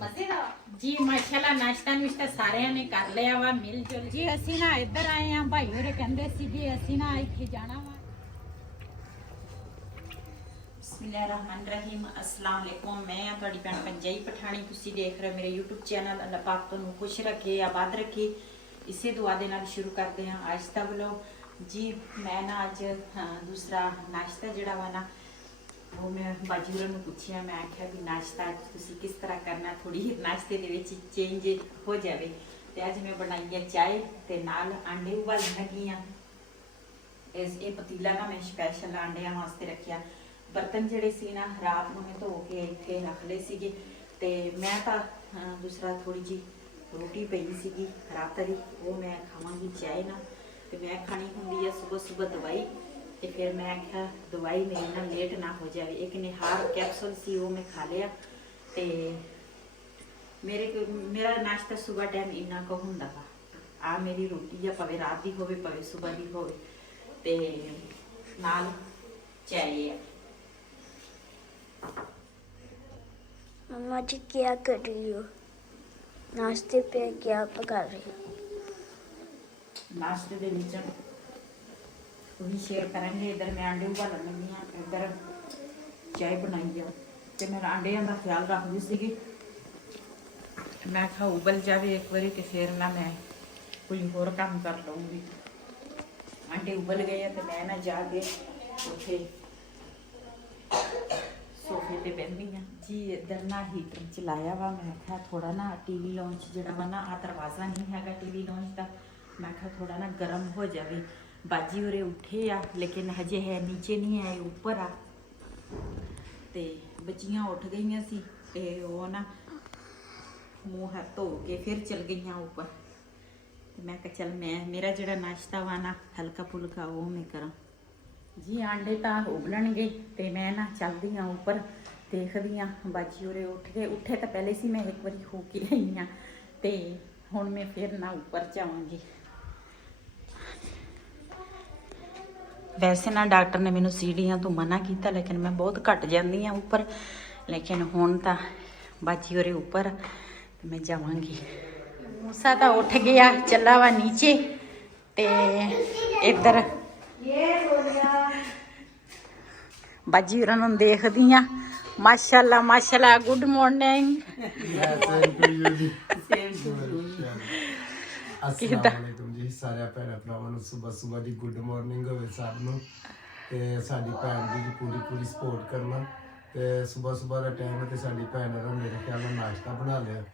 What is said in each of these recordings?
जी माशाल्लाह नाश्ता नुश्ता सारे ने कर लिया वा मिल जुल जी असी ना इधर आए हैं भाई होरे कहंदे सी जी असी ना इत्थे जाना वा बिस्मिल्लाहिर्रहमानिर्रहीम अस्सलाम वालेकुम मैं ਤੁਹਾਡੀ ਭੈਣ ਪੰਜਾਈ ਪਠਾਣੀ ਤੁਸੀਂ ਦੇਖ ਰਹੇ ਮੇਰੇ YouTube ਚੈਨਲ ਅੱਲਾਹ ਪਾਕ ਤੁਹਾਨੂੰ ਖੁਸ਼ ਰੱਖੇ ਆਬਾਦ ਰੱਖੇ ਇਸੇ ਦੁਆ ਦੇ ਨਾਲ ਸ਼ੁਰੂ ਕਰਦੇ ਹਾਂ ਅੱਜ ਦਾ ਵਲੋਗ ਜੀ ਮੈਂ ਨਾ ਅੱਜ ਦੂਸਰਾ ਨਾਸ਼ਤਾ ਜਿਹੜਾ ਵਾ ਨਾ ਉਹ ਮੈਂ ਬਾਜੀ ਹੋਰਾਂ ਨੂੰ ਪੁੱਛਿਆ ਮੈਂ ਆਖਿਆ ਵੀ ਨਾਸ਼ਤਾ ਤੁਸੀਂ ਕਿਸ ਤਰ੍ਹਾਂ ਕਰਨਾ ਥੋੜੀ ਨਾਸ਼ਤੇ ਦੇ ਵਿੱਚ ਚੇਂਜ ਹੋ ਜਾਵੇ ਤੇ ਅੱਜ ਮੈਂ ਬਣਾਈ ਹੈ ਚਾਹ ਤੇ ਨਾਲ ਆਂਡੇ ਉਬਾਲਣ ਲੱਗੀ ਆ ਇਹ ਪਤੀਲਾ ਨਾ ਮੈਂ ਸਪੈਸ਼ਲ ਆਂਡਿਆਂ ਵਾਸਤੇ ਰੱਖਿਆ ਬਰਤਨ ਜਿਹੜੇ ਸੀ ਨਾ ਰਾਤ ਨੂੰ ਮੈਂ ਧੋ ਕੇ ਇੱਥੇ ਰੱਖ ਲਏ ਸੀਗੇ ਤੇ ਮੈਂ ਤਾਂ ਦੂਸਰਾ ਥੋੜੀ ਜੀ ਰੋਟੀ ਪਈ ਸੀਗੀ ਰਾਤ ਦੀ ਉਹ ਮੈਂ ਖਾਵਾਂਗੀ ਚਾਹ ਨਾਲ ਤੇ ਮੈਂ ਖਾਣੀ ਹੁੰਦੀ ਹੈ ਸਵੇਰ ਦਵਾਈ ਤੇ ਫਿਰ ਮੈਂ ਆਖਿਆ ਦਵਾਈ ਮੇਰੇ ਨਾਲ ਲੇਟ ਨਾ ਹੋ ਜਾਵੇ ਇੱਕ ਨਿਹਾਰ ਕੈਪਸੂਲ ਸੀ ਉਹ ਮੈਂ ਖਾ ਲਿਆ ਤੇ ਮੇਰਾ ਨਾਸ਼ਤਾ ਸਵੇਰ ਟਾਈਮ ਇੰਨਾ ਕੁ ਹੁੰਦਾ ਵਾ ਆ ਮੇਰੀ ਰੋਟੀ ਜਾਂ ਭਾਵੇਂ ਰਾਤ ਦੀ ਹੋਵੇ ਭਾਵੇਂ ਸਵੇਰ ਦੀ ਹੋਵੇ ਤੇ ਨਾਲ ਚਾਹ ਹੈ मम्मा जी क्या कर रही हो? नाश्ते पे क्या पका रही हो? नाश्ते ਦੇ ਵਿੱਚ ਉਹੀ ਸ਼ੇਅਰ ਕਰਾਂਗੇ ਇਧਰ ਮੈਂ ਆਂਡੇ ਉਬਾਲਣ ਲੱਗੀ ਆ ਇਧਰ ਚਾਹ ਬਣਾਈ ਆ ਤੇ ਮੈਂ ਆਂਡਿਆਂ ਦਾ ਖਿਆਲ ਰੱਖਦੀ ਸੀਗੀ ਮੈਂ ਕਿਹਾ ਉਬਲ ਜਾਵੇ ਇੱਕ ਵਾਰੀ ਤੇ ਫਿਰ ਨਾ ਮੈਂ ਕੋਈ ਹੋਰ ਕੰਮ ਕਰ ਲਵਾਂਗੀ ਆਂਡੇ ਉਬਲ ਗਏ ਆ ਤੇ ਮੈਂ ਨਾ ਜਾ ਕੇ ਉੱਥੇ सोफे पे बहनी हाँ जी इधर ना हीटर चलाया वा मैं क्या थोड़ा ना टीवी लॉन्च जरा वा ना आ दरवाज़ा नहीं हैगा टीवी लॉन्च का मैं क्या थोड़ा ना गर्म हो जाए बाजी होरे उठे आ लेकिन हजे है नीचे नहीं आए ऊपर आ ते बच्चियां उठ गई सी ते वो ना मुँह हाथ धो के फिर चल गई ऊपर तो मैं क्या चल मैं मेरा जड़ा नाश्ता वा ना हल्का फुल्का वो मैं करा जी आंडे तो उबलणगे तो मैं ना चलती हाँ उपर देखदी हाँ बाजी होरे उठ गए उठे तो पहले सी मैं एक बार हो के आई हाँ तो हुण मैं फिर ना उपर जावांगी वैसे ना डॉक्टर ने मैनू सीढ़ियां तो मना किया लेकिन मैं बहुत घट जाती हाँ उपर लेकिन हुण तो बाजी होरे उपर मैं जावांगी मूसा तो उठ गया चला वा नीचे ते इधर बाजी होरां नूं देखदी हाँ माशाल्लाह माशाल्लाह गुड मॉर्निंग अस्सलामुअलैकुम जी सारे भैन भरावां नूं सुबह सुबह दी गुड मॉर्निंग होवे सब नूं ते साडी भैन दी पूरी सपोर्ट करना ते सुबह सुबह दा टाइम ते साडी भैन दा मेरे ख्याल नाल नाश्ता बना लिया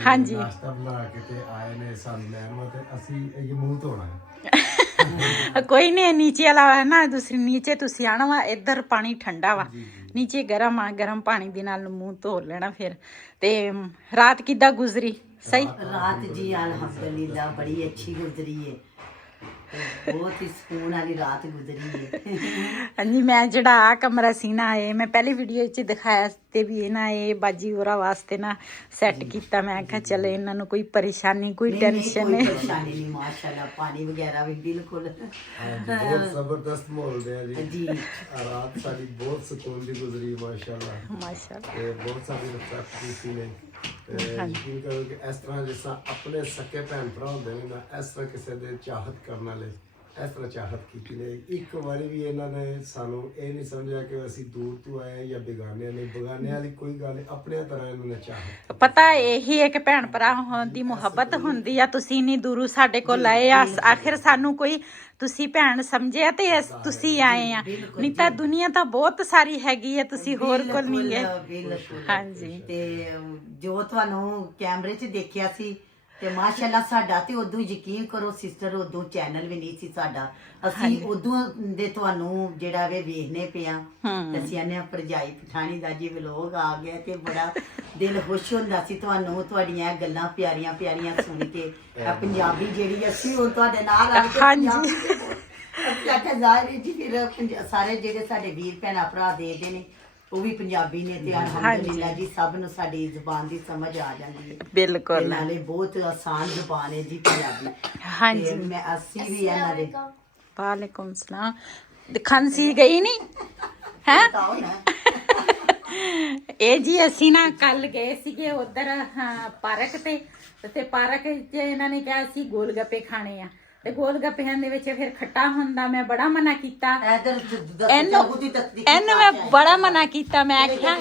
हाँ जी नाश्ता बना के ते आए ने सानू लैण ते असीं ये मुंह धोना है कोई नहीं नीचे वाला है ना दूसरी नीचे तुसी आना वा इधर पानी ठंडा वा नीचे गर्म आ गर्म पानी दे नाल मुंह धो लेना फिर ते रात किदा गुजरी सही रात जी अल्हम्दुलिल्लाह बड़ी अच्छी गुजरी है बहुत ही सुकून वाली रात गुजरी है हाँ जी मैं जड़ा आ कमरा सी ना ये मैं पहली वीडियो च दिखाया ते भी ना ये बाजी होरा वास्ते ना सेट किया मैं क्या चले इन्हां नूं कोई परेशानी कोई टेंशन कोई परेशानी नहीं माशाल्लाह पानी वगैरह भी बिल्कुल बहुत जबरदस्त माहौल है जी रात साडी बहुत सुकून दी गुजरी माशाल्लाह माशाल्लाह ਤੇ ਬਹੁਤ ਸਾਰੀ ਰਿਸਪੈਕਟ ਕੀਤੀ ਨੇ ਯਕੀਨ ਕਰੋ ਕਿ ਇਸ ਤਰ੍ਹਾਂ ਜਿਸ ਤਰ੍ਹਾਂ ਆਪਣੇ ਸਕੇ ਭੈਣ ਭਰਾ ਹੁੰਦੇ ਨੇ ਨਾ ਇਸ ਤਰ੍ਹਾਂ ਕਿਸੇ ਦੇ ਚਾਹਤ ਕਰਨ ਵਾਲੇ ਇਸ ਤਰ੍ਹਾਂ ਚਾਹਤ ਕੀਤੀ ਨੇ ਇੱਕ ਵਾਰੀ ਵੀ ਇਹਨਾਂ ਨੇ ਸਾਨੂੰ ਇਹ ਨਹੀਂ ਸਮਝਿਆ ਕਿ ਅਸੀਂ ਦੂਰ ਤੋਂ ਆਏ ਜਾਂ ਬੇਗਾਨੇ ਨੇ ਬੇਗਾਨਿਆਂ ਵਾਲੀ ਕੋਈ ਗੱਲ ਨਹੀਂ ਆਪਣੇ ਤਰ੍ਹਾਂ ਇਹਨਾਂ ਨੇ ਚਾਹਤ ਪਤਾ ਇਹੀ ਹੈ ਕਿ ਭੈਣ ਭਰਾ ਹੋਣ ਦੀ ਮੁਹੱਬਤ ਹੁੰਦੀ ਆ ਤੁਸੀਂ ਇੰਨੀ ਦੂਰੋਂ ਸਾਡੇ ਕੋਲ ਆਏ ਆ ਆਖਿਰ ਸਾਨੂੰ ਕੋਈ ਤੁਸੀਂ ਭੈਣ ਸਮਝਿਆ ਤੇ ਤੁਸੀਂ ਆਏ ਆ ਨਹੀਂ ਤਾਂ ਦੁਨੀਆ ਤਾਂ ਬਹੁਤ ਸਾਰੀ ਹੈਗੀ ਹੈ ਤੁਸੀਂ ਹੋਰ ਕੋਲ ਨਹੀਂ ਗਏ ਹਾਂਜੀ ਤੇ ਜੋ ਤੁਹਾਨੂੰ ਕੈਮਰੇ 'ਚ ਦੇਖਿਆ ਸੀ ਤੇ ਮਾਸ਼ਾਅੱਲਾ ਸਾਡਾ ਤੇ ਉਦੋਂ ਯਕੀਨ ਕਰੋ ਸਿਸਟਰ ਉਦੋਂ ਚੈਨਲ ਵੀ ਨਹੀਂ ਸੀ ਸਾਡਾ ਅਸੀਂ ਉਦੋਂ ਦੇ ਤੁਹਾਨੂੰ ਜਿਹੜਾ ਵੇ ਵੇਖਨੇ ਪਿਆ ਤੇ ਅਸੀਂ ਆਨੇ ਭਰਜਾਈ ਪਠਾਣੀ ਦਾ ਜੀ ਵਲੋਗ ਆ ਗਿਆ ਤੇ ਬੜਾ ਦਿਲ ਖੁਸ਼ ਹੁੰਦਾ ਸੀ ਤੁਹਾਨੂੰ ਤੁਹਾਡੀਆਂ ਗੱਲਾਂ ਪਿਆਰੀਆਂ ਪਿਆਰੀਆਂ ਸੁਣ ਕੇ ਪੰਜਾਬੀ ਜਿਹੜੀ ਅਸੀਂ ਉਹ ਤੁਹਾਡੇ ਨਾਲ ਆ ਕੇ ਪੰਜਾਬੀ ਅਸੀਂ ਆਖਿਆ ਜ਼ਾਹਿਰ ਜੀ ਫਿਰ ਸਾਰੇ ਜਿਹੜੇ ਸਾਡੇ ਵੀਰ ਭੈਣਾਂ ਭਰਾ ਦੇਖਦੇ ਨੇ ਉਹ ਵੀ ਪੰਜਾਬੀ ਨੇ ਤੇ ਅਲਹਮਦੁਲਿਲਾ ਜੀ ਸਭ ਨੂੰ ਸਾਡੀ ਜ਼ੁਬਾਨ ਦੀ ਸਮਝ ਆ ਜਾਂਦੀ ਹੈ ਬਿਲਕੁਲ ਨਾਲੇ ਬਹੁਤ ਆਸਾਨ ਜ਼ੁਬਾਨ ਹੈ ਜੀ ਪੰਜਾਬੀ ਹਾਂਜੀ ਮੈਂ ਅਸੀਂ ਵੀ ਇਹਨਾਂ ਦੇ ਵਾਲੇकुम सलाम खांसी गई नहीं है ਇਹ ਜੀ ਅਸੀਂ ਨਾ ਕੱਲ ਗਏ ਸੀਗੇ ਉਧਰ ਪਾਰਕ ਤੇ ਪਾਰਕ 'ਚ ਇਹਨਾਂ ਨੇ ਕਿਹਾ ਸੀ ਗੋਲ ਗੱਪੇ ਖਾਣੇ ਆ ਤੇ ਗੋਲ ਗੱਪਿਆਂ ਦੇ ਵਿੱਚ ਫਿਰ ਖੱਟਾ ਹੁੰਦਾ। ਮੈਂ ਬੜਾ ਮਨਾ ਕੀਤਾ ਇਹਨੂੰ ਮੈਂ ਬੜਾ ਮਨਾ ਕੀਤਾ। मैं क्या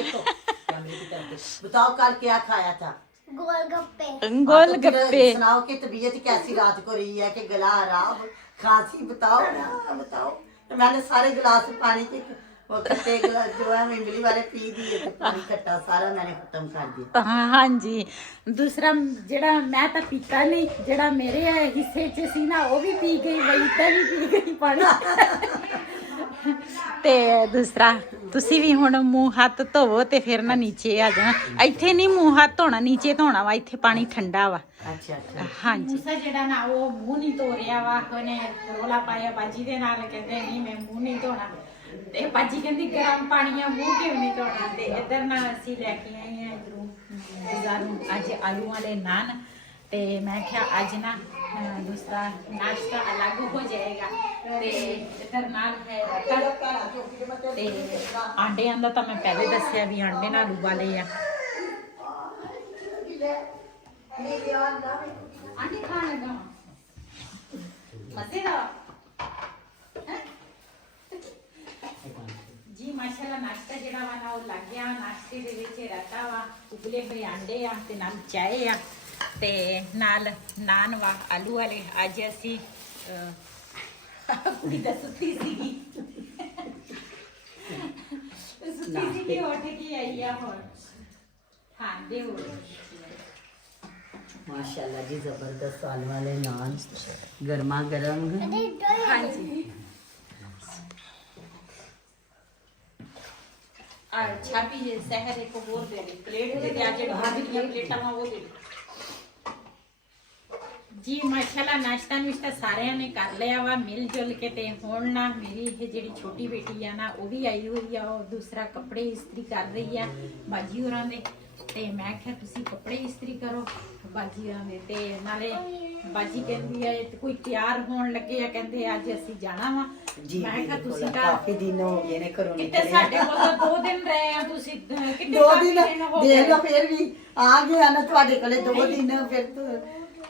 बताओ कल क्या खाया था? गोलगप्पे। गोलगप्पे। सुनाओ कि तबीयत कैसी रात को रही है कि गला खराब खांसी? बताओ ना बताओ। तो मैंने सारे गिलास पानी के वो खट्टे गिलास जो है इमली वाले पी दिए थे, पानी खट्टा सारा मैंने खत्म कर दिया। हाँ जी। दूसरा ਜਿਹੜਾ ਮੈਂ ਤਾਂ ਪੀਤਾ ਨਹੀਂ, ਜਿਹੜਾ ਮੇਰੇ ਹਿੱਸੇ 'ਚ ਸੀ ਨਾ ਉਹ ਵੀ ਪੀ ਗਈ, ਵਈ ਤਾਂ ਵੀ ਪੀ ਗਈ ਪਾਣੀ। ਤੇ ਦੂਸਰਾ ਤੁਸੀਂ ਵੀ ਹੁਣ ਮੂੰਹ ਹੱਥ ਧੋਵੋ ਤੇ ਫਿਰ ਨਾ ਨੀਚੇ ਆ ਜਾਣਾ। ਇੱਥੇ ਨਹੀਂ ਮੂੰਹ ਹੱਥ ਧੋਣਾ, ਨੀਚੇ ਧੋਣਾ ਵਾ, ਇੱਥੇ ਪਾਣੀ ਠੰਡਾ ਵਾ। अच्छा अच्छा। ਹਾਂਜੀ। ਮੂਸਾ ਜਿਹੜਾ ਨਾ ਉਹ ਮੂੰਹ ਨਹੀਂ ਧੋ ਰਿਹਾ ਵਾ, ਉਹਨੇ ਰੋਲਾ ਪਾਇਆ ਬਾਜੀ ਦੇ ਨਾਲ, ਕਹਿੰਦੇ ਨਹੀਂ ਮੈਂ ਮੂੰਹ ਨਹੀਂ ਧੋਣਾ। ਤੇ ਬਾਜੀ ਕਹਿੰਦੀ ਗਰਮ ਪਾਣੀ ਆ, ਮੂੰਹ ਕਿਉਂ ਨਹੀਂ ਧੋਣਾ। ਤੇ ਇੱਧਰ ਨਾ ਅਸੀਂ ਲੈ ਕੇ ਆਏ ਆ ਇਧਰੋਂ ਬਾਜ਼ਾਰੋਂ ਅੱਜ ਆਲੂ ਵਾਲੇ ਨਾਨ। ਤੇ ਮੈਂ ਕਿਹਾ ਅੱਜ ਨਾ दूसरा नाश्ता अलग हो जाएगा। ਤੇ ਇਧਰ ਨਾਲ ਹੈ ਤੇ ਆਂਡਿਆਂ ਦਾ ਤਾਂ ਮੈਂ ਪਹਿਲੇ ਦੱਸਿਆ ਵੀ ਆਂਡੇ ਨਾਲ ਉਬਾਲੇ ਆ। ਆਂਡੇ ਖਾਣ ਲੱਗਾ ਮਜ਼ੇਦਾਰ ਜੀ। ਮਾਸ਼ਾਅੱਲਾ ਨਾਸ਼ਤਾ ਜਿਹੜਾ ਵਾ ਨਾ ਉਹ ਲੱਗ ਗਿਆ। ਨਾਸ਼ਤੇ ਦੇ ਵਿੱਚ ਰਾਤਾ ਵਾ, ਉਬਲੇ ਹੋਏ ਆਂਡੇ ਆ ਤੇ ਨਾਲ ਚਾਹ ਆ ਤੇ ਨਾਲ ਨਾਨ ਵਾ ਆਲੂ ਵਾਲੇ। ਅੱਜ ਅਸੀਂ ਕੁੜੀ ਦਾ ਸੁੱਤੀ ਸੀਗੀ ਸੀਗੀ ਉੱਠ ਕੇ ਆਈ ਆ ਹੁਣ ਖਾਂਦੇ ਹੋ। माशाल्लाह जी जबरदस्त आलू वाले नान गर्मा गर्म। हाँ जी। अच्छा भी शहर एक और दे दे प्लेट दे दे, आज भाभी की प्लेटा में वो दे दे जी। माशाल्लाह नाश्ता नुश्ता सारिਆਂ ਨੇ ਕਰ ਲਿਆ ਵਾ ਮਿਲ ਜੁਲ ਕੇ। ਤੇ ਹੁਣ ਨਾ ਮੇਰੀ ਇਹ ਜਿਹੜੀ ਛੋਟੀ ਬੇਟੀ ਆ ਨਾ ਉਹ ਵੀ ਆਈ ਹੋਈ ਆ, ਉਹ ਦੂਸਰਾ ਕੱਪੜੇ ਇਸਤਰੀ ਕਰ ਰਹੀ ਆ ਬਾਜੀ ਹੋਰਾਂ ਦੇ। ਤੇ ਮੈਂ ਕਿਹਾ ਤੁਸੀਂ ਕੱਪੜੇ ਇਸਤਰੀ ਕਰੋ ਬਾਜੀ ਹੋਰਾਂ ਦੇ। ਤੇ ਨਾਲੇ ਬਾਜੀ ਕਹਿੰਦੀ ਆ ਕੋਈ ਤਿਆਰ ਹੋਣ ਲੱਗੇ ਆ, ਕਹਿੰਦੇ ਅੱਜ ਅਸੀਂ ਜਾਣਾ ਵਾ। ਮੈਂ ਕਿਹਾ ਤੁਸੀਂ ਤਾਂ ਕਾਫੀ ਦਿਨ ਹੋ ਗਏ ਨੇ ਘਰੋਂ ਕਿਤੇ ਸਾਡੇ ਕੋਲ ਤਾਂ 2 ਦਿਨ ਰਹੇ ਆ, ਤੁਸੀਂ ਕਿਤੇ 2 ਕਾਫੀ ਦਿਨ ਹੋ ਗਏ। ਦੇਖ ਲਓ ਫਿਰ ਵੀ ਆ ਗਿਆ ਨਾ ਤੁਹਾਡੇ ਕੋਲੇ 2 ਦਿਨ ਫਿਰ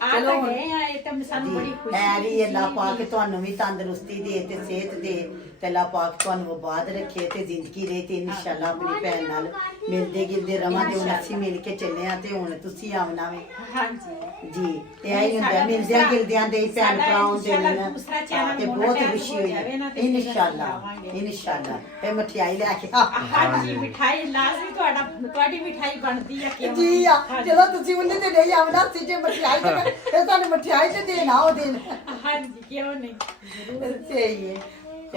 ਆ ਤਾਂ ਗਏ ਆ, ਇਹ ਤਾਂ ਸਾਨੂੰ ਬੜੀ ਖੁਸ਼ੀ ਹੈ ਜੀ। ਅੱਲਾਹ ਪਾਕ ਤੁਹਾਨੂੰ ਵੀ ਤੰਦਰੁਸਤੀ ਦੇ ਤੇ ਸਿਹਤ ਦੇ ਤੇ ਅੱਲਾਹ ਪਾਕ ਤੁਹਾਨੂੰ ਆਬਾਦ ਰੱਖੇ ਤੇ ਜ਼ਿੰਦਗੀ ਦੇ ਤੇ ਇਨਸ਼ਾਅੱਲਾ ਆਪਣੀ ਭੈਣ ਨਾਲ ਮਿਲਦੇ ਗਿਲਦੇ ਰਵਾਂਗੇ। ਹੁਣ ਅਸੀਂ ਮਿਲ ਕੇ ਚੱਲੇ ਆ ਤੇ ਹੁਣ ਤੁਸੀਂ ਆਉਣਾ ਵੇ। ਹਾਂਜੀ ਜੀ ਤੇ ਆਈ ਹੁੰਦਾ ਮਿਲਦਿਆਂ ਗਿਲਦਿਆਂ ਦੇ ਭੈਣ ਭਰਾਵਾਂ ਦੇ ਨਾਲ ਤੇ ਬਹੁਤ ਖੁਸ਼ੀ ਹੋਈ ਇਨਸ਼ਾਅੱਲਾ ਇਨਸ਼ਾਅੱਲਾ। ਤੇ ਮਠਿਆਈ ਲੈ ਕੇ ਹਾਂਜੀ ਮਿਠਾਈ ਲਾਜ਼ਮੀ ਤੁਹਾਡੀ ਮਿਠਾਈ ਬਣਦੀ ਆ ਕਿਉਂ ਜੀ ਆ। ਚਲੋ ਤੁਸੀਂ ਉਹਨੇ ਤੇ ਨਹੀਂ ਆਉਣਾ ਸੀ ਜੇ ਮਠਿਆਈ ਤੇ ਤੁਹਾਨੂੰ ਮਠਿਆਈ ਤੇ ਦੇਣਾ ਉਹ ਦਿਨ। ਹਾਂਜੀ ਕਿਉਂ ਨਹੀਂ ਸਹੀ ਹੈ।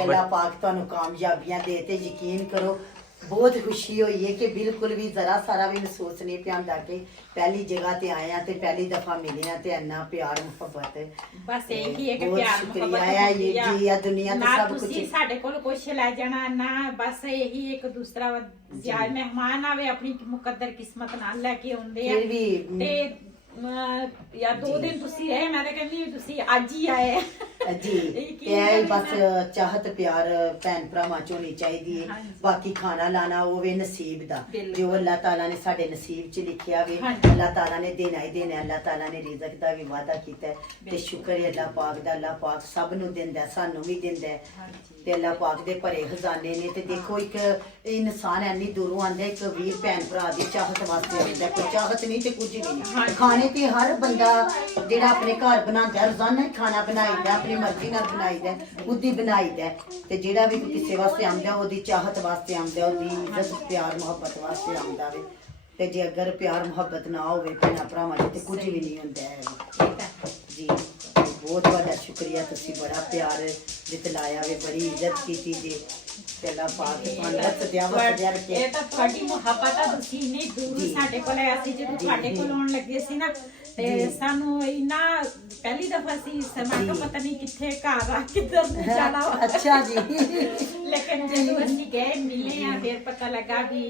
ਅੱਲਾਹ ਪਾਕ ਤੁਹਾਨੂੰ ਕਾਮਯਾਬੀਆਂ ਦੇ ਤੇ ਯਕੀਨ ਕਰੋ ਬਹੁਤ ਖੁਸ਼ੀ ਹੋਈ ਹੈ ਕਿ ਬਿਲਕੁਲ ਵੀ ਜ਼ਰਾ ਸਾਰਾ ਵੀ ਮਹਿਸੂਸ ਨਹੀਂ ਪਿਆ ਹੁੰਦਾ ਕਿ ਪਹਿਲੀ ਜਗ੍ਹਾ ਤੇ ਆਏ ਆ ਤੇ ਪਹਿਲੀ ਦਫਾ ਮਿਲੇ ਆ ਤੇ ਇੰਨਾ ਪਿਆਰ ਮੁਹੱਬਤ। ਬਸ ਇਹੀ ਹੈ ਕਿ ਬਹੁਤ ਪਿਆਰ ਸ਼ੁਕਰੀਆ ਮੁਹੱਬਤ ਹੈ ਹੁੰਦੀ ਆ। ਜੀ। ਆ ਦੁਨੀਆ ਤੇ ਨਾ ਸਭ ਕੁਝ ਤੁਸੀਂ ਸਾਡੇ ਕੋਲ ਕੁਛ ਲੈ ਜਾਣਾ ਨਾ, ਬਸ ਇਹੀ ਇੱਕ ਦੂਸਰਾ ਜਿਆਦਾ ਮਹਿਮਾਨ ਆਵੇ ਆਪਣੀ ਮੁਕੱਦਰ ਕਿਸਮਤ ਨਾਲ ਲੈ ਕੇ ਆਉਂਦੇ ਆ। ਫਿਰ ਵੀ ਤੇ ਯਾ 2 ਦਿਨ ਤੁਸੀਂ ਰਹੇ, ਮੈਂ ਤਾਂ ਕਹਿੰਦੀ ਤੁਸੀਂ ਅੱਜ ਹੀ ਆਏ ਜੀ। ਇਹ ਬਸ ਚਾਹਤ ਪਿਆਰ ਭੈਣ ਭਰਾਵਾਂ ਚ ਹੋਣੀ ਚਾਹੀਦੀ ਹੈ। ਬਾਕੀ ਖਾਣਾ ਲਾਣਾ ਉਹ ਵੇ ਨਸੀਬ ਦਾ, ਜੋ ਅੱਲਾਹ ਤਾਲਾ ਨੇ ਸਾਡੇ ਨਸੀਬ ਚ ਲਿਖਿਆ ਵੇ ਅੱਲਾਹ ਤਾਲਾ ਨੇ ਦੇਣਾ ਹੀ ਦੇਣਾ। ਅੱਲਾਹ ਤਾਲਾ ਨੇ ਰਿਜ਼ਕ ਦਾ ਵੀ ਵਾਅਦਾ ਕੀਤਾ ਤੇ ਸ਼ੁਕਰ ਹੈ ਅੱਲਾਹ ਪਾਕ ਦਾ। ਅੱਲਾਹ ਪਾਕ ਸਭ ਨੂੰ ਦਿੰਦਾ, ਸਾਨੂੰ ਵੀ ਦਿੰਦਾ ਤੇ ਅੱਲਾਹ ਪਾਕ ਦੇ ਭਰੇ ਖਜ਼ਾਨੇ ਨੇ। ਤੇ ਦੇਖੋ ਇੱਕ ਇਨਸਾਨ ਐਨੀ ਦੂਰੋਂ ਆਂਦਾ, ਇੱਕ ਵੀਰ ਭੈਣ ਭਰਾ ਦੀ ਚਾਹਤ ਵਾਸਤੇ ਆਉਂਦਾ। ਕੋਈ ਚਾਹਤ ਨਹੀਂ ਤੇ ਕੁਝ ਵੀ ਨਹੀਂ। ਖਾਣੇ ਤੇ ਹਰ ਬੰਦਾ ਜਿਹੜਾ ਆਪਣੇ ਘਰ ਬਣਾਉਂਦਾ ਰੋਜ਼ਾਨਾ ਹੀ ਖਾਣਾ ਬਣਾਈਦਾ, ਆਪਣੀ ਮਰਜ਼ੀ ਨਾਲ ਬਣਾਈਦਾ, ਖੁਦ ਹੀ ਬਣਾਈਦਾ। ਤੇ ਜਿਹੜਾ ਵੀ ਕਿਸੇ ਵਾਸਤੇ ਆਉਂਦਾ ਉਹਦੀ ਚਾਹਤ ਵਾਸਤੇ ਆਉਂਦਾ, ਉਹਦੀ ਇੱਜ਼ਤ ਪਿਆਰ ਮੁਹੱਬਤ ਵਾਸਤੇ ਆਉਂਦਾ ਵੇ। ਤੇ ਜੇ ਅਗਰ ਪਿਆਰ ਮੁਹੱਬਤ ਨਾ ਹੋਵੇ ਭੈਣਾਂ ਭਰਾਵਾਂ ਦੀ ਤੇ ਕੁਝ ਵੀ ਨਹੀਂ ਹੁੰਦਾ ਹੈ ਜੀ। ਬਹੁਤ ਤੁਹਾਡਾ ਸ਼ੁਕਰੀਆ, ਤੁਸੀਂ ਬੜਾ ਪਿਆਰ ਜਿਤਲਾਇਆ ਵੇ, ਬੜੀ ਇੱਜ਼ਤ ਕੀਤੀ ਜੀ। ਅੱਲਾਹ ਪਾਕ ਤੁਹਾਨੂੰ ਵਸਦਿਆਂ ਰੱਖੇ। ਇਹ ਤਾਂ ਤੁਹਾਡੀ ਮੁਹੱਬਤ ਆ। ਤੁਸੀਂ ਇੰਨੀ ਦੂਰ ਸਾਡੇ ਕੋਲ ਆਏ ਸੀ, ਜਦੋਂ ਤੁਹਾਡੇ ਕੋਲ ਆਉਣ ਲੱਗੇ ਸੀ ਨਾ ਤੇ ਸਾਨੂੰ ਇੰਨਾ ਪਹਿਲੀ ਦਫਾ ਸੀ ਸਮਾਂ ਪਤਾ ਨਹੀਂ ਕਿੱਥੇ ਘਰ ਆ ਕਿੱਧਰ ਨੂੰ ਜਾਣਾ ਵਾ। ਅੱਛਾ ਜੀ। ਲੇਕਿਨ ਜਦੋਂ ਅਸੀਂ ਗਏ ਮਿਲੇ ਆ ਫਿਰ ਪਤਾ ਲੱਗਾ ਵੀ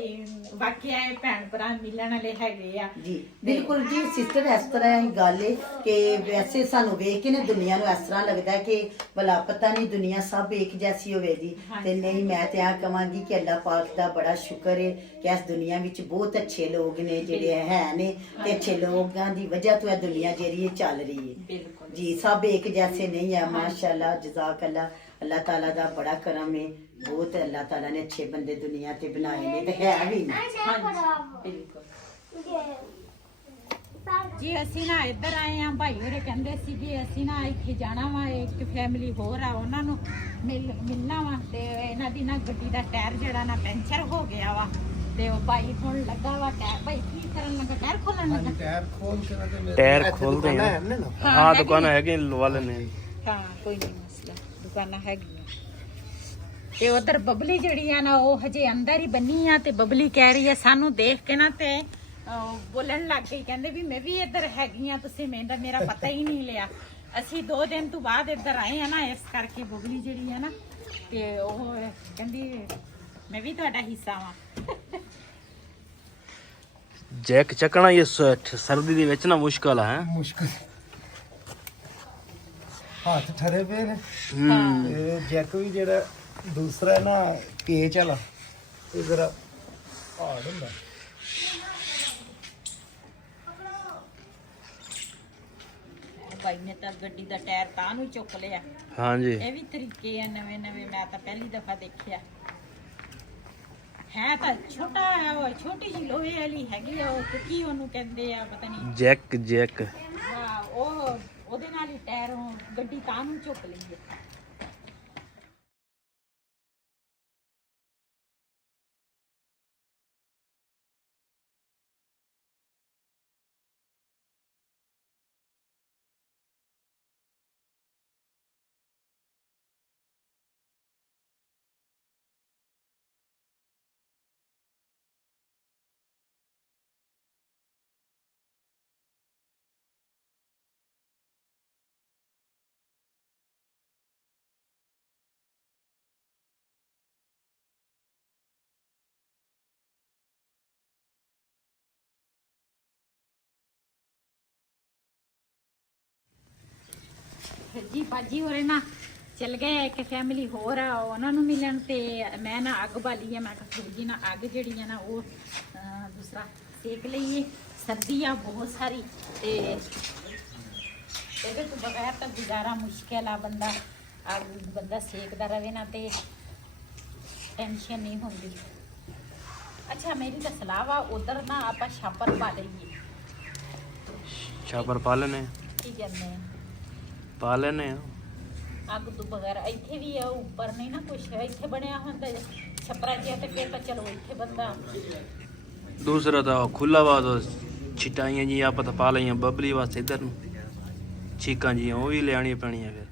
ਵਾਕਿਆ ਇਹ ਭੈਣ ਭਰਾ ਮਿਲਣ ਵਾਲੇ ਹੈਗੇ ਆ ਜੀ। ਬਿਲਕੁਲ ਜੀ ਸਿਸਟਰ, ਇਸ ਤਰ੍ਹਾਂ ਹੀ ਗੱਲ ਹੈ ਕਿ ਵੈਸੇ ਸਾਨੂੰ ਵੇਖ ਕੇ ਨਾ ਦੁਨੀਆ ਨੂੰ ਇਸ ਤਰ੍ਹਾਂ ਲੱਗਦਾ ਕਿ ਭਲਾ ਪਤਾ ਨਹੀਂ ਦੁਨੀਆ ਸਭ ਇੱਕ ਜੈਸੀ ਹੋਵੇਗੀ ਤੇ ਨਹੀਂ। ਮੈਂ ਮੈਂ ਤੇ ਆ ਕਵਾਂਗੀ ਕਿ ਅੱਲਾਹ ਪਾਕ ਦਾ ਬੜਾ ਸ਼ੁਕਰ ਹੈ ਕਿ ਇਸ ਦੁਨੀਆ ਵਿੱਚ ਬਹੁਤ ਅੱਛੇ ਲੋਕ ਨੇ ਜਿਹੜੇ ਹੈ ਨੇ ਤੇ ਅੱਛੇ ਲੋਕਾਂ ਦੀ ਵਜ੍ਹਾ ਤੋਂ ਇਹ ਦੁਨੀਆ ਜਿਹੜੀ ਇਹ ਚੱਲ ਰਹੀ ਹੈ ਬਿਲਕੁਲ ਜੀ। ਸਭ ਇੱਕ ਜੈਸੇ ਨਹੀਂ ਹੈ ਮਾਸ਼ਾਅੱਲਾ ਜਜ਼ਾਕ ਅੱਲਾ। ਅੱਲਾਹ ਤਾਲਾ ਦਾ ਬੜਾ ਕਰਮ ਹੈ ਬਹੁਤ। ਅੱਲਾਹ ਤਾਲਾ ਨੇ ਅੱਛੇ ਬੰਦੇ ਦੁਨੀਆ ਤੇ ਬਣਾਏ ਨੇ ਤੇ ਹੈ ਵੀ ਨੇ। ਬਿਲਕੁਲ ਜੀ। ਅਸੀਂ ਨਾ ਇੱਧਰ ਆਏ ਆ, ਭਾਈ ਹੋਰੇ ਕਹਿੰਦੇ ਸੀ ਕਿ ਅਸੀਂ ਨਾ ਇੱਥੇ ਜਾਣਾ ਵਾ, ਇੱਕ ਫੈਮਿਲੀ ਹੋਰ ਆ ਉਹਨਾਂ ਨੂੰ ਮਿਲਣਾ ਵਾ ਤੇ ਇਹਨਾਂ ਦੀ ਨਾ ਗੱਡੀ ਦਾ ਟਾਇਰ ਜਿਹੜਾ ਨਾ ਪੈਂਚਰ ਹੋ ਗਿਆ ਵਾ ਤੇ ਉਹ ਭਾਈ ਹੁਣ ਲੱਗਾ ਵਾ ਟਾਇਰ। ਭਾਈ ਕੀ ਕਰਨ ਲੱਗਾ? ਟਾਇਰ ਖੋਲਣ ਲੱਗਾ? ਟਾਇਰ ਖੋਲ ਕੇ ਨਾ ਤੇ ਮੇਰੇ ਟਾਇਰ ਖੋਲਦੇ ਆ। ਹਾਂ ਦੁਕਾਨ ਹੈਗੀ, ਲਵਾ ਲੈਣੇ। ਹਾਂ ਕੋਈ ਨਹੀਂ ਮਸਲਾ, ਦੁਕਾਨਾਂ ਹੈਗੀਆਂ। ਤੇ ਉਧਰ ਬਬਲੀ ਜਿਹੜੀ ਆ ਨਾ ਉਹ ਹਜੇ ਅੰਦਰ ਹੀ ਬੰਨੀ ਆ ਤੇ ਬਬਲੀ ਕਹਿ ਰਹੀ ਆ ਸਾਨੂੰ ਦੇਖ ਕੇ ਨਾ ਤੇ ਬੋਲਣ ਲੱਗ ਗਈ, ਕਹਿੰਦੇ ਵੀ ਮੈਂ ਵੀ ਇੱਧਰ ਹੈਗੀ ਆ, ਤੁਸੀਂ ਮੇਰਾ ਪਤਾ ਹੀ ਨਹੀਂ ਲਿਆ। ਅਸੀਂ 2 ਦਿਨ ਤੋਂ ਬਾਅਦ ਇੱਧਰ ਆਏ ਆ ਨਾ, ਇਸ ਕਰਕੇ ਬਬਲੀ ਜਿਹੜੀ ਆ ਨਾ ਤੇ ਉਹ ਕਹਿੰਦੀ ਮੈਂ ਵੀ ਤੁਹਾਡਾ ਹਿੱਸਾ ਵਾਂ। ਜੈਕ ਚੱਕਣਾ ਇਹ ਸਰਦੀ ਦੇ ਵਿੱਚ ਨਾ ਮੁਸ਼ਕਲ ਹੈ। ਮੁਸ਼ਕਲ ਹੱਥ ਠਰੇ ਪਏ ਨੇ ਤੇ ਜੈਕ ਵੀ ਜਿਹੜਾ ਦੂਸਰਾ ਨਾ ਪੇਚ ਵਾਲਾ ਇਹ ਜ਼ਰਾ ਹਾਰਡ ਹੁੰਦਾ। ਭਾਈ ਨੇ ਤਾਂ ਗੱਡੀ ਦਾ ਟਾਇਰ ਤਾਂ ਨੂੰ ਚੁੱਕ ਲਿਆ। ਹਾਂਜੀ ਇਹ ਵੀ ਤਰੀਕੇ ਆ ਨਵੇਂ ਨਵੇਂ, ਮੈਂ ਤਾਂ ਪਹਿਲੀ ਦਫਾ ਦੇਖਿਆ। ਹੈ ਤਾਂ ਛੋਟਾ ਹੈ, ਉਹ ਛੋਟੀ ਜਿਹੀ ਲੋਹੇ ਵਾਲੀ ਹੈਗੀ ਆ, ਉਹ ਕੀ ਉਹਨੂੰ ਕਹਿੰਦੇ ਆ ਪਤਾ ਨਹੀਂ। ਜੈਕ ਹਾਂ ਉਹਦੇ ਨਾਲ ਹੀ ਟਾਇਰ ਗੱਡੀ ਤਾਂ ਨੂੰ ਚੁੱਕ ਲਈ ਹੈ। ਜੀ ਬਾਜੀ ਹੋਰੇ ਨਾ ਚਲ ਗਏ, ਇੱਕ ਫੈਮਿਲੀ ਹੋਰ ਆ ਉਹਨਾਂ ਨੂੰ ਮਿਲਣ ਤੇ ਮੈਂ ਨਾ ਅੱਗ ਬਾਲੀ ਆ। ਮੈਂ ਕਿਹਾ ਥੋੜੀ ਨਾ ਅੱਗ ਜਿਹੜੀ ਆ ਨਾ ਉਹ ਦੂਸਰਾ ਸੇਕ ਲਈਏ। ਸਰਦੀ ਆ ਬਹੁਤ ਸਾਰੀ ਤੇ ਇਹਦੇ ਤੋਂ ਬਗੈਰ ਤਾਂ ਗੁਜ਼ਾਰਾ ਮੁਸ਼ਕਿਲ ਆ। ਬੰਦਾ ਸੇਕਦਾ ਰਵੇ ਨਾ ਤੇ ਟੈਨਸ਼ਨ ਨਹੀਂ ਹੁੰਦੀ। ਅੱਛਾ ਮੇਰੀ ਤਾਂ ਸਲਾਹ ਵਾ ਉਧਰ ਨਾ ਆਪਾਂ ਛਾਪਰ ਪਾ ਲਈਏ। ਛਾਪਰ ਪਾ ਲੈਣੇ, ਕੀ ਕਹਿੰਦੇ ਆ? ਪਾ ਲੈਣੇ ਆ। ਅੱਗ ਤੋਂ ਬਗੈਰ ਇੱਥੇ ਵੀ ਆ ਉੱਪਰ ਨਹੀਂ ਨਾ ਕੁਛ ਇੱਥੇ ਬਣਿਆ ਹੁੰਦਾ ਛਪਰਾ ਜਿਹਾ ਤੇ ਫਿਰ ਤਾਂ ਚਲੋ ਇੱਥੇ ਬੰਦਾ। ਦੂਸਰਾ ਤਾਂ ਖੁੱਲਾ ਵਾ ਛਿਟਾਈਆਂ ਜੀ ਆਪਾਂ ਤਾਂ ਪਾ ਲਈਆਂ ਬਬਲੀ ਵਾਸਤੇ ਇੱਧਰ ਨੂੰ, ਚੀਕਾਂ ਜੀ ਉਹ ਵੀ ਲਿਆਣੀਆਂ ਪੈਣੀਆਂ। ਫਿਰ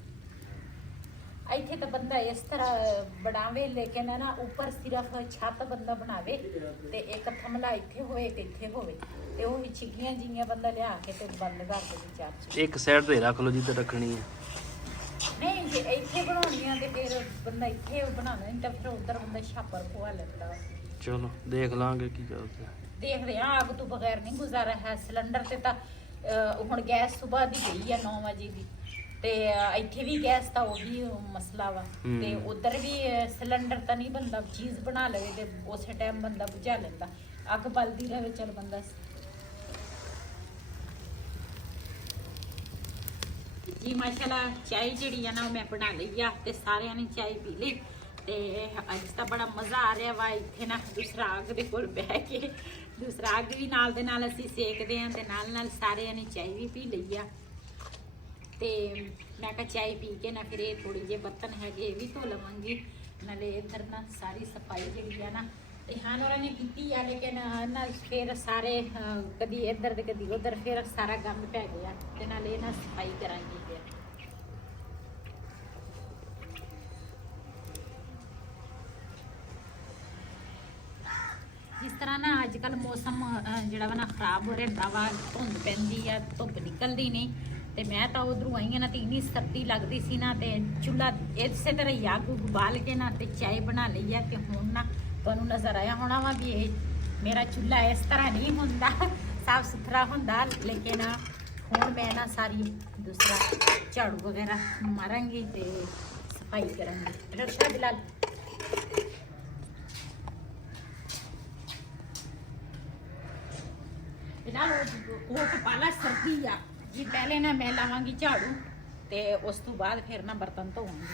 ਇੱਥੇ ਤਾਂ ਬੰਦਾ ਇਸ ਤਰ੍ਹਾਂ ਬਣਾਵੇ ਲੇਕਿਨ ਨਾ ਉੱਪਰ ਸਿਰਫ ਛੱਤ ਬੰਦਾ ਬਣਾਵੇ ਤੇ ਇੱਕ ਥਮਲਾ ਇੱਥੇ ਹੋਵੇ ਤੇ ਇੱਥੇ ਹੋਵੇ ਤੇ ਉਹ ਵੀ ਛਿੱਗੀਆਂ ਜੀਆਂ ਬੰਦਾ ਲਿਆ ਕੇ ਤੇ ਬੰਦ ਕਰ ਦੇ ਚਾਰ ਇੱਕ ਸਾਈਡ ਤੇ ਰੱਖ ਲਓ ਜਿੱਥੇ ਰੱਖਣੀ ਹੈ। ਨਹੀਂ ਜੇ ਇੱਥੇ ਬਣਾਉਣੀਆਂ ਤੇ ਫਿਰ ਬੰਦਾ ਇੱਥੇ ਬਣਾਉਣਾ, ਨਹੀਂ ਤਾਂ ਫਿਰ ਉੱਧਰ ਬੰਦਾ ਛਾਪਰ ਪਵਾ ਲੈਂਦਾ। ਚਲੋ ਦੇਖ ਲਾਂਗੇ ਕੀ ਕਰਦੇ। ਦੇਖਦੇ ਆ ਅੱਗ ਤੋਂ ਬਗੈਰ ਨਹੀਂ ਗੁਜ਼ਾਰਾ ਹੈ। ਸਿਲੰਡਰ ਤੇ ਤਾਂ ਹੁਣ ਗੈਸ ਸੁਬਾਹ ਦੀ ਗਈ ਆ 9 ਵਜੇ ਦੀ ਤੇ ਇੱਥੇ ਵੀ ਗੈਸ ਤਾਂ ਉਹ ਵੀ ਮਸਲਾ ਵਾ ਤੇ ਉਧਰ ਵੀ ਸਿਲੰਡਰ ਤਾਂ ਨਹੀਂ ਬੰਦਾ ਚੀਜ਼ ਬਣਾ ਲਵੇ ਤੇ ਉਸੇ ਟਾਈਮ ਬੰਦਾ ਬੁਝਾ ਲੈਂਦਾ। ਅੱਗ ਬਲਦੀ ਰਹੇ ਚਲ ਬੰਦਾ। ਜੀ ਮਾਸ਼ਾਅੱਲਾ ਚਾय ਜਿਹੜੀ ਆ ਨਾ ਮੈਂ ਬਣਾ ਲਈ ਆ ਤੇ ਸਾਰਿਆਂ ਨੇ ਚਾय ਪੀ ਲਈ ਤੇ ਅੱਜ ਤਾਂ ਬੜਾ ਮਜ਼ਾ ਆ ਰਿਹਾ ਵਾ ਇੱਥੇ ਨਾ ਦੂਸਰਾ ਅੱਗ ਦੇ ਕੋਲ ਬਹਿ ਕੇ। ਦੂਸਰਾ ਅੱਗ ਵੀ ਨਾਲ ਦੇ ਨਾਲ ਅਸੀਂ ਸੇਕਦੇ ਆਂ ਤੇ ਨਾਲ ਨਾਲ ਸਾਰਿਆਂ ਨੇ ਚਾय ਵੀ ਪੀ ਲਈ ਆ ਤੇ ਮੈਂ ਕਿਹਾ ਚਾय ਪੀ ਕੇ ਨਾ ਫਿਰ ਇਹ ਥੋੜੀ ਜਿਹੇ ਬਰਤਨ ਹੈਗੇ ਇਹ ਵੀ ਧੋ ਲਵਾਂਗੀ। ਨਾਲੇ ਇੱਧਰ ਨਾ ਸਾਰੀ ਸਫਾਈ ਜਿਹੜੀ ਆ ਨਾ ਰਿਹਾਨ ਹੋਰਾਂ ਨੇ ਕੀਤੀ ਆ ਲੇਕਿਨ ਨਾਲ ਫਿਰ ਸਾਰੇ ਕਦੀ ਇੱਧਰ ਤੇ ਕਦੀ ਉੱਧਰ ਫਿਰ ਸਾਰਾ ਗੰਦ ਪੈ ਗਿਆ ਤੇ ਨਾਲ ਇਹ ਨਾ ਸਫਾਈ ਕਰਾਂਗੀ। ਫਿਰ ਜਿਸ ਤਰ੍ਹਾਂ ਨਾ ਅੱਜ ਕੱਲ ਮੌਸਮ ਜਿਹੜਾ ਵਾ ਨਾ ਖਰਾਬ ਹੋ ਰਿਹਾ ਵਾ, ਧੁੰਦ ਪੈਂਦੀ ਆ, ਧੁੱਪ ਨਿਕਲਦੀ ਨਹੀਂ ਤੇ ਮੈਂ ਤਾਂ ਉਧਰੋਂ ਆਈ ਆ ਨਾ ਤੇ ਇੰਨੀ ਸਰਦੀ ਲੱਗਦੀ ਸੀ ਨਾ ਤੇ ਚੁੱਲ੍ਹਾ ਇਸੇ ਤਰ੍ਹਾਂ ਹੀ ਅੱਗ ਉਬਾਲ ਕੇ ਨਾ ਤੇ ਚਾय ਬਣਾ ਲਈ ਆ ਤੇ ਹੁਣ ਨਾ ਤੁਹਾਨੂੰ ਨਜ਼ਰ ਆਇਆ ਹੋਣਾ ਵਾ ਵੀ ਇਹ ਮੇਰਾ ਚੁੱਲ੍ਹਾ ਇਸ ਤਰ੍ਹਾਂ ਨਹੀਂ ਹੁੰਦਾ, ਸਾਫ ਸੁਥਰਾ ਹੁੰਦਾ ਲੇਕਿਨ ਹੁਣ ਮੈਂ ਨਾ ਸਾਰੀ ਦੂਸਰਾ ਝਾੜੂ ਵਗੈਰਾ ਮਾਰਾਂਗੀ ਤੇ ਸਫਾਈ ਕਰਾਂਗੀ। ਰਕਸ਼ਾ ਬਿਲਾਲ ਫਿਲਹਾਲ ਉਹ ਕੋਟ ਪਾਲਾ ਸਰਦੀ ਆ ਜੀ। ਪਹਿਲੇ ਨਾ ਮੈਂ ਲਾਵਾਂਗੀ ਝਾੜੂ ਤੇ ਉਸ ਤੋਂ ਬਾਅਦ ਫਿਰ ਨਾ ਬਰਤਨ ਧੋਵਾਂਗੀ।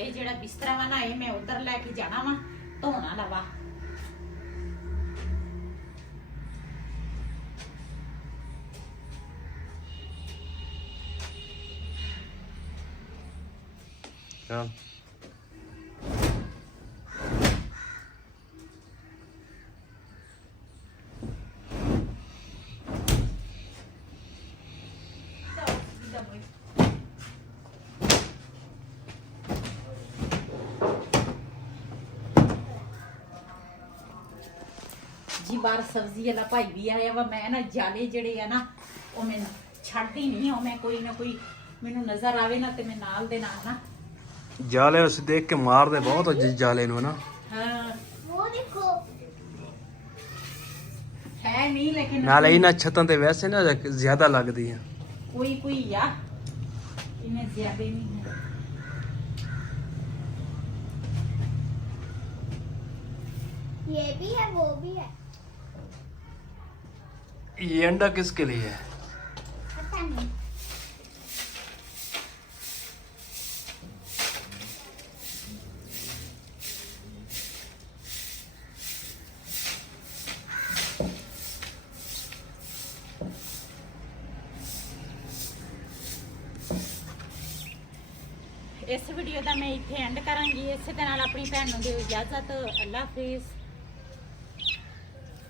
ਇਹ ਜਿਹੜਾ ਬਿਸਤਰਾ ਵਾ ਨਾ ਇਹ ਮੈਂ ਉਧਰ ਲੈ ਕੇ ਜਾਣਾ ਵਾ, ਧੋਣਾ ਲਵਾ। ਚੱਲ ਜੀ ਬਾਹਰ ਸਬਜ਼ੀ ਵਾਲਾ ਭਾਈ ਵੀ ਆਇਆ ਵਾ। ਮੈਂ ਨਾ ਜਾਲੇ ਜਿਹੜੇ ਆ ਨਾ ਉਹ ਮੈਂ ਛੱਡਦੀ ਨਹੀਂ, ਉਹ ਮੈਂ ਕੋਈ ਨਾ ਕੋਈ ਮੈਨੂੰ ਨਜ਼ਰ ਆਵੇ ਨਾ ਤੇ ਮੈਂ ਨਾਲ ਦੇ ਨਾਲ ਨਾ ਜਾਲੇ ਉਸ ਦੇਖ ਕੇ ਮਾਰਦੇ ਬਹੁਤ ਜਾਲੇ ਨੂੰ ਨਾ। ਹਾਂ वो देखो ਹੈ ਨਹੀਂ ਲੇਕਿਨ ਨਾਲੇ ਇਹਨਾਂ ਛੱਤਾਂ ਤੇ ਵੈਸੇ ਨਾ ਜ਼ਿਆਦਾ ਲੱਗਦੀ ਆ। ਕੋਈ ਕੋਈ ਆ ਇਹਨੇ ਜ਼ਿਆਦਾ ਨਹੀਂ ਹੈ। ये भी है वो भी है ये अंडा किसके लिए है? पता नहीं ਇਸ ਵੀਡੀਓ ਦਾ ਮੈਂ ਇੱਥੇ ਐਂਡ ਕਰਾਂਗੀ। ਇਸੇ ਦੇ ਨਾਲ ਆਪਣੀ ਭੈਣ ਨੂੰ ਦਿਓ ਇਜਾਜ਼ਤ। ਅੱਲਾ ਹਾਫਿਜ਼।